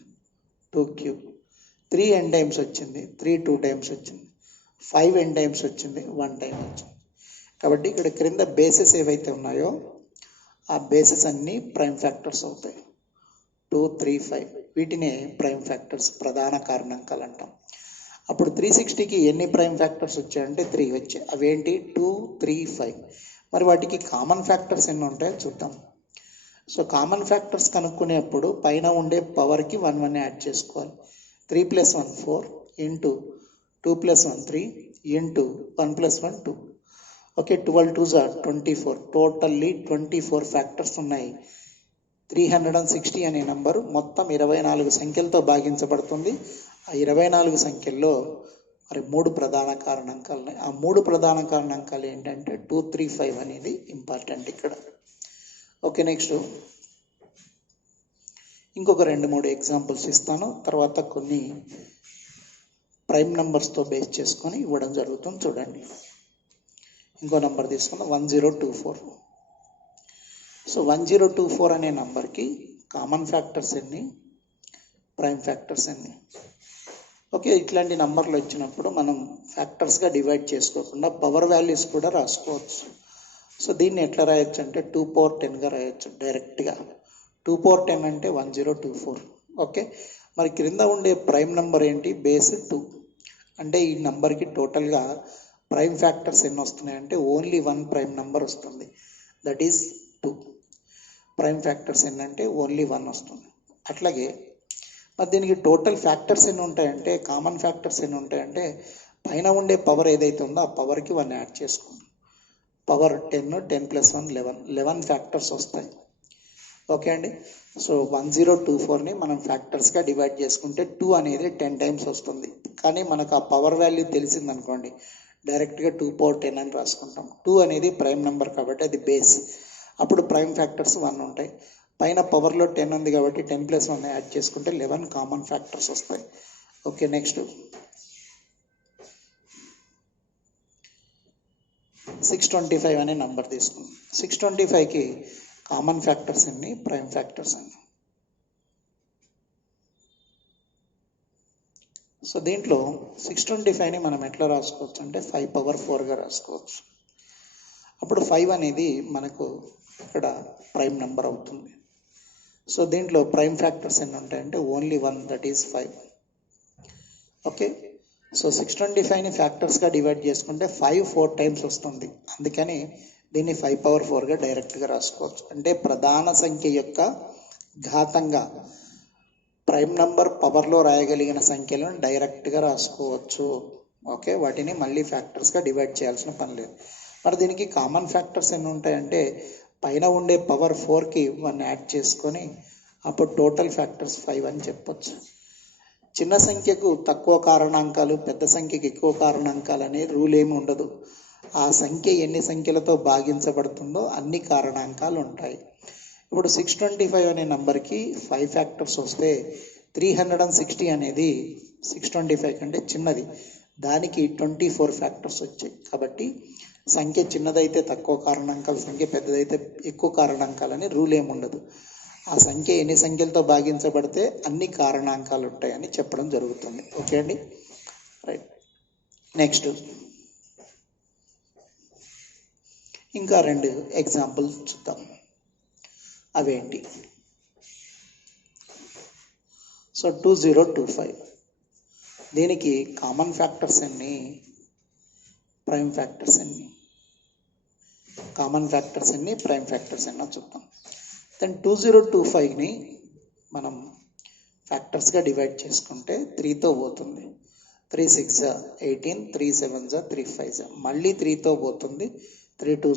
2 క్యూబ్. 3 n టైమ్స్ వచ్చింది, 3 2 టైమ్స్ వచ్చింది, 5 n టైమ్స్ వచ్చింది, 1 టైం వచ్చింది. కాబట్టి ఇక్కడ క్రింద బేసెస్ ఏవైతే ఉన్నాయో ఆ బేసెస్ అన్నీ ప్రైమ్ ఫ్యాక్టర్స్ అవుతాయి. 2 3 5 వీటినే ప్రైమ్ ఫ్యాక్టర్స్, ప్రధాన కారణాంకాలు అంటాం. అప్పుడు 360కి ఎన్ని ప్రైమ్ ఫ్యాక్టర్స్ వచ్చాయంటే 3 వచ్చాయి. అవేంటి? 2 3 5. మరి వాటికి కామన్ ఫ్యాక్టర్స్ ఎన్ని ఉంటాయో చూద్దాం. సో కామన్ ఫ్యాక్టర్స్ కనుక్కునేప్పుడు పైన ఉండే పవర్కి 1 1 యాడ్ చేసుకోవాలి. 3 + 1 4 into 2 + 1 3 into 1 + 1 2. Okay, 12 2s are 24. Totally 24 factors ఉన్నాయి. 360 అనే నంబరు మొత్తం 24 సంఖ్యలతో భాగించబడుతుంది. ఆ 24 సంఖ్యల్లో మరి 3 ప్రధాన కారణాంకాలు ఉన్నాయి. ఆ 3 ప్రధాన కారణాంకాలు ఏంటంటే 2 3 5 అనేది ఇంపార్టెంట్ ఇక్కడ. ఓకే, నెక్స్ట్ ఇంకొక 2-3 ఎగ్జాంపుల్స్ ఇస్తాను. తర్వాత కొన్ని ప్రైమ్ నెంబర్స్తో బేస్ చేసుకొని ఇవ్వడం జరుగుతుంది. చూడండి, ఇంకో నెంబర్ తీసుకుందాం, 1024. సో 1024 అనే నంబర్కి కామన్ ఫ్యాక్టర్స్ ఎన్ని, ప్రైమ్ ఫ్యాక్టర్స్ ఎన్ని? ఓకే, ఇట్లాంటి నంబర్లు వచ్చినప్పుడు మనం ఫ్యాక్టర్స్గా డివైడ్ చేసుకోకుండా పవర్ వాల్యూస్ కూడా రాసుకోవచ్చు. సో దీన్ని ఎట్లా రాయొచ్చు అంటే 2 power 10గా రాయొచ్చు డైరెక్ట్గా. 2 power 10 అంటే 1024. ఓకే, మరి క్రింద ఉండే ప్రైమ్ నెంబర్ ఏంటి? బేస్ 2. అంటే ఈ నెంబర్కి టోటల్గా ప్రైమ్ ఫ్యాక్టర్స్ ఎన్ని వస్తున్నాయంటే ఓన్లీ 1 ప్రైమ్ నెంబర్ వస్తుంది, దట్ ఈస్ 2. ప్రైమ్ ఫ్యాక్టర్స్ ఎన్నంటే ఓన్లీ 1 వస్తుంది. అట్లాగే మరి దీనికి టోటల్ ఫ్యాక్టర్స్ ఎన్ని ఉంటాయంటే, కామన్ ఫ్యాక్టర్స్ ఎన్ని ఉంటాయంటే పైన ఉండే పవర్ ఏదైతే ఉందో ఆ పవర్కి 1 యాడ్ చేసుకుంటాం. పవర్ 10, 10 + 1 11 ఫ్యాక్టర్స్ వస్తాయి. ఓకే అండి. సో 1024ని మనం ఫ్యాక్టర్స్గా డివైడ్ చేసుకుంటే 2 అనేది 10 టైమ్స్ వస్తుంది. కానీ మనకు ఆ పవర్ వాల్యూ తెలిసిందనుకోండి, డైరెక్ట్గా 2 power 10 అని రాసుకుంటాం. 2 అనేది ప్రైమ్ నెంబర్ కాబట్టి అది బేస్. అప్పుడు ప్రైమ్ ఫ్యాక్టర్స్ 1 ఉంటాయి. పైన పవర్లో 10 ఉంది కాబట్టి 10 + 1 యాడ్ చేసుకుంటే 11 కామన్ ఫ్యాక్టర్స్ వస్తాయి. ఓకే, నెక్స్ట్ 625 అనే నెంబర్ తీసుకుందాం. 625కి కామన్ ఫ్యాక్టర్స్ ఎన్ని, ప్రైమ్ ఫ్యాక్టర్స్ ఎన్ని? సో దీంట్లో 625ని మనం ఎట్లా రాసుకోవచ్చు అంటే 5 power 4గా రాసుకోవచ్చు. అప్పుడు 5 అనేది మనకు ఇక్కడ ప్రైమ్ నెంబర్ అవుతుంది. సో దీంట్లో ప్రైమ్ ఫ్యాక్టర్స్ ఎన్ని ఉంటాయంటే only 1, that is 5. Okay, so 625ని ఫ్యాక్టర్స్గా డివైడ్ చేసుకుంటే 5 4 టైమ్స్ వస్తుంది. అందుకని దీన్ని 5 power 4గా డైరెక్ట్గా రాసుకోవచ్చు. అంటే ప్రధాన సంఖ్య యొక్క ఘాతంగా ప్రైమ్ నంబర్ పవర్లో రాయగలిగిన సంఖ్యలను డైరెక్ట్గా రాసుకోవచ్చు. ఓకే, వాటిని మళ్ళీ ఫ్యాక్టర్స్గా డివైడ్ చేయాల్సిన పని లేదు. మరి దీనికి కామన్ ఫ్యాక్టర్స్ ఎన్ని ఉంటాయంటే పైన ఉండే పవర్ 4కి 1 యాడ్ చేసుకొని అప్పుడు టోటల్ ఫ్యాక్టర్స్ 5 అని చెప్పొచ్చు. చిన్న సంఖ్యకు తక్కువ కారణాంకాలు, పెద్ద సంఖ్యకు ఎక్కువ కారణాంకాలు అనే రూల్ ఏమి ఉండదు. ఆ సంఖ్య ఎన్ని సంఖ్యలతో భాగించబడుతుందో అన్ని కారణాంకాలు ఉంటాయి. ఇప్పుడు 625 అనే నెంబర్కి 5 ఫ్యాక్టర్స్ వస్తే 360 అనేది 625 కంటే చిన్నది, దానికి 24 ఫ్యాక్టర్స్ వచ్చాయి. కాబట్టి సంఖ్య చిన్నదైతే తక్కువ కారణాంకాలు, సంఖ్య పెద్దదైతే ఎక్కువ కారణాంకాలని రూల్ ఏమి ఉండదు. ఆ సంఖ్య ఎన్ని సంఖ్యలతో భాగించబడితే అన్ని కారణాంకాలు ఉంటాయని చెప్పడం జరుగుతుంది. ఓకే అండి, రైట్. నెక్స్ట్ ఇంకా 2 ఎగ్జాంపుల్స్ చూద్దాం. అవేంటి? సో 2025 దీనికి కామన్ ఫ్యాక్టర్స్ ఎన్ని, ప్రైమ్ ఫ్యాక్టర్స్ ఎన్ని? కామన్ ఫ్యాక్టర్స్ ఎన్ని, ప్రైమ్ ఫ్యాక్టర్స్ ఎన్నో చూద్దాం. దెన్ 2025ని మనం ఫ్యాక్టర్స్గా డివైడ్ చేసుకుంటే 3తో పోతుంది. 3 6 18, 3 7 3 5, మళ్ళీ 3తో పోతుంది. 3 2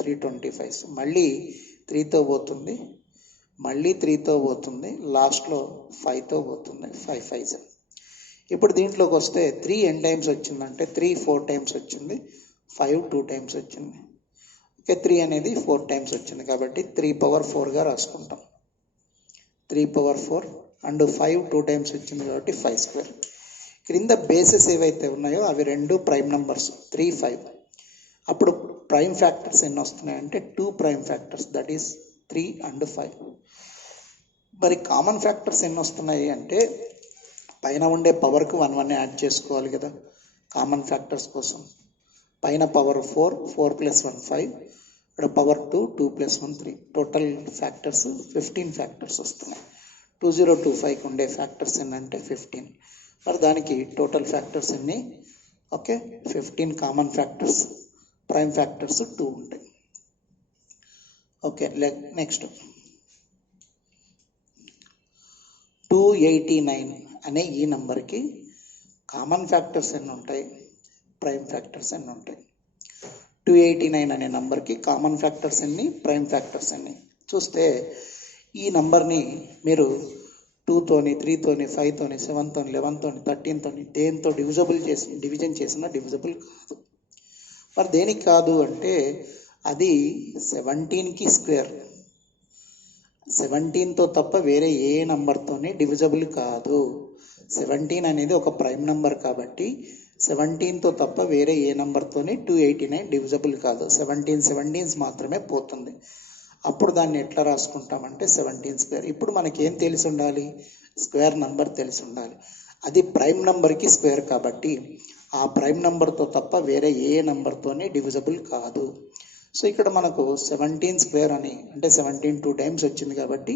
325, మళ్ళీ 3తో పోతుంది, మళ్ళీ 3తో పోతుంది, లాస్ట్లో 5తో పోతుంది. 5 5. ఇప్పుడు దీంట్లోకి వస్తే 3 n టైమ్స్ వచ్చిందంటే 3 4 టైమ్స్ వచ్చింది, 5 2 టైమ్స్ వచ్చింది. ఓకే, 3 అనేది 4 టైమ్స్ వచ్చింది కాబట్టి 3 power 4గా రాసుకుంటాం. 3 power 4 అండ్ 5 2 టైమ్స్ వచ్చింది కాబట్టి 5 square. క్రింద బేసెస్ ఏవైతే ఉన్నాయో అవి 2 ప్రైమ్ నెంబర్స్ 3 5. అప్పుడు ప్రైమ్ ఫ్యాక్టర్స్ ఎన్ని వస్తున్నాయంటే 2 prime factors, that is 3 and 5. మరి కామన్ ఫ్యాక్టర్స్ ఎన్ని వస్తున్నాయి అంటే పైన ఉండే పవర్కు 1 యాడ్ చేసుకోవాలి కదా కామన్ ఫ్యాక్టర్స్ కోసం. పైన పవర్ 4, 4 + 1 5, ఇక్కడ పవర్ 2, 2 + 1 3, టోటల్ ఫ్యాక్టర్స్ 15 ఫ్యాక్టర్స్ వస్తున్నాయి. 2025కి ఉండే ఫ్యాక్టర్స్ ఏంటంటే 15. మరి దానికి టోటల్ ఫ్యాక్టర్స్ ఎన్ని? Okay, 15 common factors, prime factors 2 ఉంటాయి. ఓకే, నెక్స్ట్ 289 అనే ఈ నంబర్కి కామన్ ఫ్యాక్టర్స్ ఎన్ని ఉంటాయి, ప్రైమ్ ఫ్యాక్టర్స్ ఎన్ని ఉంటాయి? 289 అనే నంబర్కి కామన్ ఫ్యాక్టర్స్ ఎన్ని, ప్రైమ్ ఫ్యాక్టర్స్ ఎన్ని? చూస్తే ఈ నంబర్ని మీరు 2తోని, 3తోని, 5తోని, 7తోని, 11తోని, 13తోని దేంతో డివిజన్ చేసినా డివిజబుల్ కాదు. మరి దేనికి కాదు అంటే అది 17కి స్క్వేర్. 17తో తప్ప వేరే ఏ నంబర్తోని డివిజబుల్ కాదు. 17 అనేది ఒక ప్రైమ్ నంబర్ కాబట్టి 17తో తప్ప వేరే ఏ నంబర్తోని 289 డివిజబుల్ కాదు. 17 మాత్రమే పోతుంది. అప్పుడు దాన్ని ఎట్లా రాసుకుంటామంటే 17 స్క్వేర్. ఇప్పుడు మనకేం తెలిసి ఉండాలి? స్క్వేర్ నంబర్ తెలిసి ఉండాలి. అది ప్రైమ్ నంబర్కి స్క్వేర్ కాబట్టి ఆ ప్రైమ్ నంబర్తో తప్ప వేరే ఏ నంబర్తోని డివిజబుల్ కాదు. సో ఇక్కడ మనకు 17 స్క్వేర్ అని అంటే 17 2 టైమ్స్ వచ్చింది కాబట్టి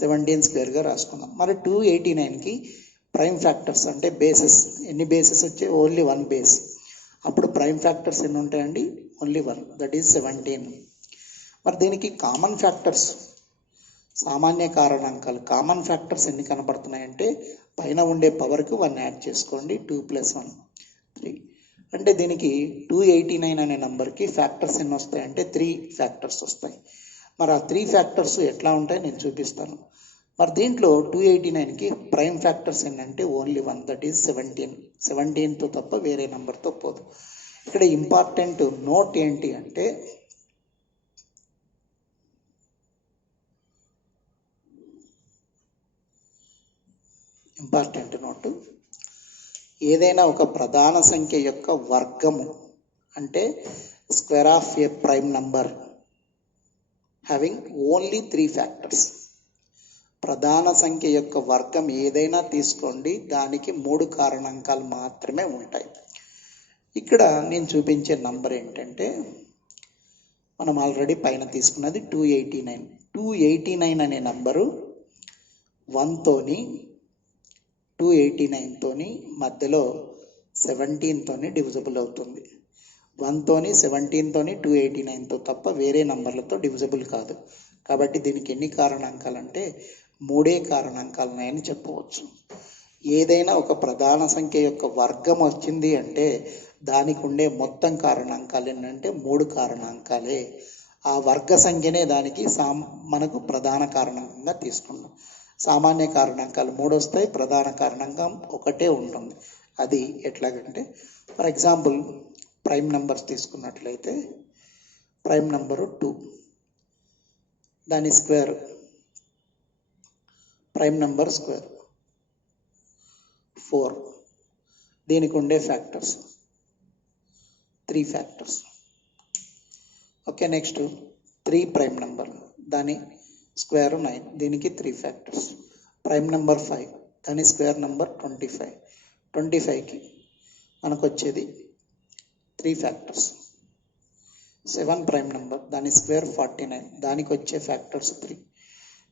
17 స్క్వేర్గా రాసుకున్నాం. మరి 289కి ప్రైమ్ ఫ్యాక్టర్స్ అంటే బేసెస్ ఎన్ని బేసెస్ వచ్చాయి? Only 1 base. అప్పుడు ప్రైమ్ ఫ్యాక్టర్స్ ఎన్ని ఉంటాయండి? Only 1, that is 17. మరి దీనికి కామన్ ఫ్యాక్టర్స్, సామాన్య కారణాంకాలు కామన్ ఫ్యాక్టర్స్ ఎన్ని కనపడుతున్నాయంటే పైన ఉండే పవర్కి 1 యాడ్ చేసుకోండి, 2 + 1 3. అంటే దీనికి 289 అనే నంబర్కి ఫ్యాక్టర్స్ ఎన్ని వస్తాయంటే 3 ఫ్యాక్టర్స్ వస్తాయి. మరి ఆ 3 ఫ్యాక్టర్స్ ఎట్లా ఉంటాయి నేను చూపిస్తాను. మరి దీంట్లో 289కి ప్రైమ్ ఫ్యాక్టర్స్ ఏంటంటే ఓన్లీ 1, దట్ ఈజ్ 17. 17తో తప్ప వేరే నెంబర్తో పోదు. ఇక్కడ ఇంపార్టెంట్ నోట్ ఏంటి అంటే ఏదైనా ఒక ప్రధాన సంఖ్య యొక్క వర్గము అంటే square of A prime number having only 3 factors. ప్రధాన సంఖ్య యొక్క వర్గం ఏదైనా తీసుకోండి, దానికి 3 కారణాంకాలు మాత్రమే ఉంటాయి. ఇక్కడ నేను చూపించే నంబర్ ఏంటంటే మనం ఆల్రెడీ పైన తీసుకున్నది 289. 289 అనే నంబరు 1తోని 289తోని మధ్యలో 17తోని డివిజబుల్ అవుతుంది. 1తోని 17తోని 289తో తప్ప వేరే నంబర్లతో డివిజబుల్ కాదు. కాబట్టి దీనికి ఎన్ని కారణాంకాలు అంటే 3 కారణాంకాలు ఉన్నాయని చెప్పవచ్చు. ఏదైనా ఒక ప్రధాన సంఖ్య యొక్క వర్గం వచ్చింది అంటే దానికి ఉండే మొత్తం కారణాంకాలు ఏంటంటే 3 కారణాంకాలే. ఆ వర్గ సంఖ్యనే దానికి మనకు ప్రధాన కారణాంకంగా తీసుకున్నాం. సామాన్య కారణాంకాలు 3 వస్తాయి, ప్రధాన కారణాంకం 1 ఉంటుంది. అది ఎట్లాగంటే ఫర్ ఎగ్జాంపుల్ ప్రైమ్ నెంబర్స్ తీసుకున్నట్లయితే ప్రైమ్ నెంబరు 2, దాని స్క్వేర్, ప్రైమ్ నెంబర్ స్క్వేర్ 4. దీనికి ఉండే factors 3 factors. Okay, next 3 prime number, దాని స్క్వేర్ 9, దీనికి 3 ఫ్యాక్టర్స్. ప్రైమ్ నెంబర్ 5, దాని స్క్వేర్ నెంబర్ 25. 25కి మనకు వచ్చేది 3 ఫ్యాక్టర్స్. 7 ప్రైమ్ నెంబర్, దాని స్క్వేర్ 49, దానికి వచ్చే factors 3.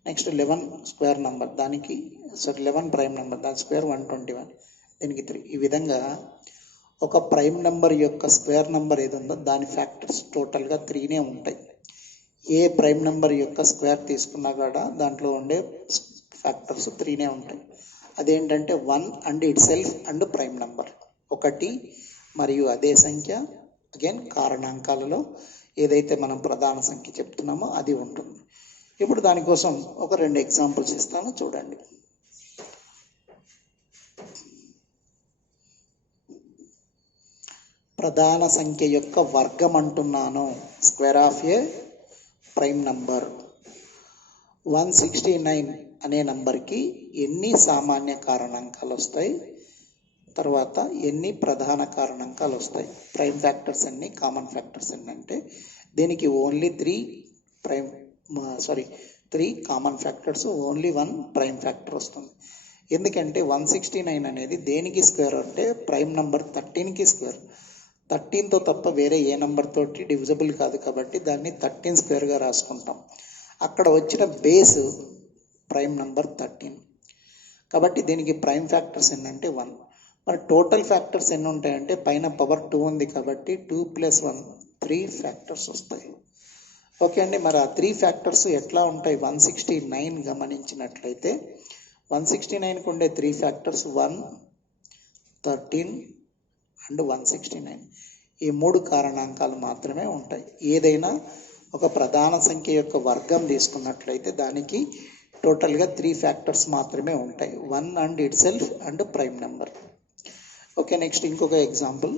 Next 11 square number, 11 prime number, దాని స్క్వేర్ 121, దీనికి 3. ఈ విధంగా ఒక ప్రైమ్ నెంబర్ యొక్క స్క్వేర్ నెంబర్ ఏది ఉందో దాని ఫ్యాక్టర్స్ టోటల్గా 3నే ఉంటాయి. ఏ ప్రైమ్ నెంబర్ యొక్క స్క్వేర్ తీసుకున్నా కూడా దాంట్లో ఉండే ఫ్యాక్టర్స్ 3నే ఉంటాయి. అదేంటంటే 1 and it self and prime number, 1 మరియు అదే సంఖ్య. అగైన్ కారణాంకాలలో ఏదైతే మనం ప్రధాన సంఖ్య చెప్తున్నామో అది ఉంటుంది. ఇప్పుడు దానికోసం ఒక 2 ఎగ్జాంపుల్స్ ఇస్తాను, చూడండి. ప్రధాన సంఖ్య యొక్క వర్గం అంటున్నాను, square of A prime number. 169 అనే నంబర్కి ఎన్ని సామాన్య కారణాంకాలు వస్తాయి, తర్వాత ఎన్ని ప్రధాన కారణాంకాలు వస్తాయి, ప్రైమ్ ఫ్యాక్టర్స్ ఎన్ని, కామన్ ఫ్యాక్టర్స్ ఎన్ని అంటే దీనికి only 3 common factors, only 1 prime factor వస్తుంది. ఎందుకంటే 169 అనేది దేనికి స్క్వేర్ అంటే ప్రైమ్ నెంబర్ 13కి స్క్వేర్. 13తో తప్ప వేరే ఏ నెంబర్ తోటి డివిజబుల్ కాదు కాబట్టి దాన్ని 13 స్క్వేర్గా రాసుకుంటాం. అక్కడ వచ్చిన బేస్ ప్రైమ్ నెంబర్ 13 కాబట్టి దీనికి ప్రైమ్ ఫ్యాక్టర్స్ ఎన్నంటే 1. మరి టోటల్ ఫ్యాక్టర్స్ ఎన్ని ఉంటాయంటే పైన పవర్ 2 ఉంది కాబట్టి 2 + 1 3 ఫ్యాక్టర్స్ వస్తాయి. ఓకే అండి. మరి ఆ 3 ఫ్యాక్టర్స్ ఎట్లా ఉంటాయి? 169 గమనించినట్లయితే 169కు ఉండే 3 ఫ్యాక్టర్స్ 1, 13 అండ్ 169. ఈ 3 కారణాంకాలు మాత్రమే ఉంటాయి. ఏదైనా ఒక ప్రధాన సంఖ్య యొక్క వర్గం తీసుకున్నట్లయితే దానికి టోటల్గా 3 ఫ్యాక్టర్స్ మాత్రమే ఉంటాయి. 1 and it self and prime number. Okay, next ఇంకొక ఎగ్జాంపుల్.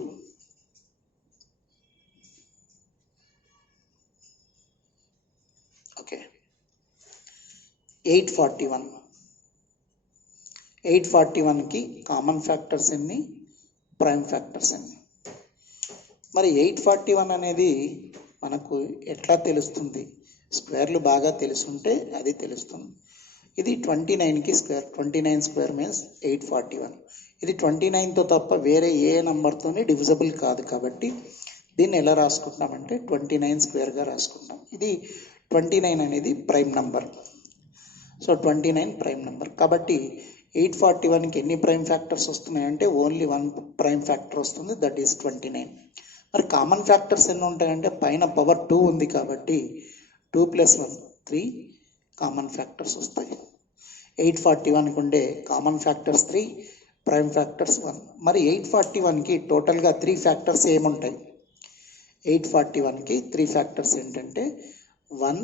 ఓకే, 841. 841కి కామన్ ఫ్యాక్టర్స్ ఎన్ని, ప్రైమ్ ఫ్యాక్టర్స్ ఎన్ని? మరి 841 అనేది మనకు ఎట్లా తెలుస్తుంది? స్క్వేర్లు బాగా తెలుసుంటే అది తెలుస్తుంది. ఇది 29కి స్క్వేర్. 29 square means 841. ఇది 29తో తప్ప వేరే ఏ నెంబర్తోనే డివిజబుల్ కాదు కాబట్టి దీన్ని ఎలా రాసుకుంటామంటే 29 స్క్వేర్గా రాసుకుంటాం. ఇది 29 అనేది prime number. So 29 prime number కాబట్టి 841కి ఎన్ని ప్రైమ్ ఫ్యాక్టర్స్ వస్తున్నాయంటే ఓన్లీ 1 ప్రైమ్ ఫ్యాక్టర్ వస్తుంది, దట్ ఈస్ 29. మరి కామన్ ఫ్యాక్టర్స్ ఎన్ని ఉంటాయంటే పైన పవర్ 2 ఉంది కాబట్టి 2 + 1 3 కామన్ ఫ్యాక్టర్స్ వస్తాయి. 841కి ఉండే కామన్ ఫ్యాక్టర్స్ 3, ప్రైమ్ ఫ్యాక్టర్స్ 1. మరి 841కి టోటల్గా 3 ఫ్యాక్టర్స్ ఏముంటాయి? 841కి 3 ఫ్యాక్టర్స్ ఏంటంటే 1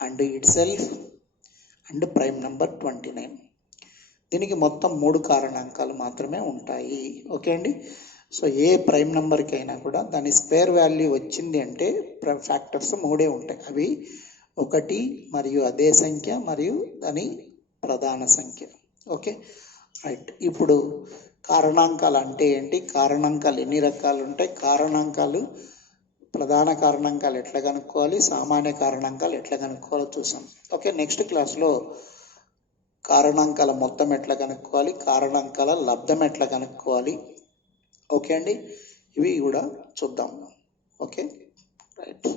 and it self and prime number 29. దీనికి మొత్తం 3 కారణాంకాలు మాత్రమే ఉంటాయి. ఓకే అండి. సో ఏ ప్రైమ్ నెంబర్కి అయినా కూడా దాని స్క్వేర్ వాల్యూ వచ్చింది అంటే ఫ్యాక్టర్స్ 3 ఉంటాయి. అవి 1 మరియు అదే సంఖ్య మరియు దాని ప్రధాన సంఖ్య. Okay right. ఇప్పుడు కారణాంకాలు అంటే ఏంటి, కారణాంకాలు ఎన్ని రకాలు ఉంటాయి, కారణాంకాలు ప్రధాన కారణాంకాలు ఎట్లా కనుక్కోవాలి, సామాన్య కారణాంకాలు ఎట్లా కనుక్కోవాలో చూసాం. ఓకే, నెక్స్ట్ క్లాస్లో కారణాంకాల మొత్తం ఎట్లా కనుక్కోవాలి, కారణాంకాల లబ్ధం ఎట్లా కనుక్కోవాలి, ఓకే అండి, ఇవి కూడా చూద్దాం. Okay right.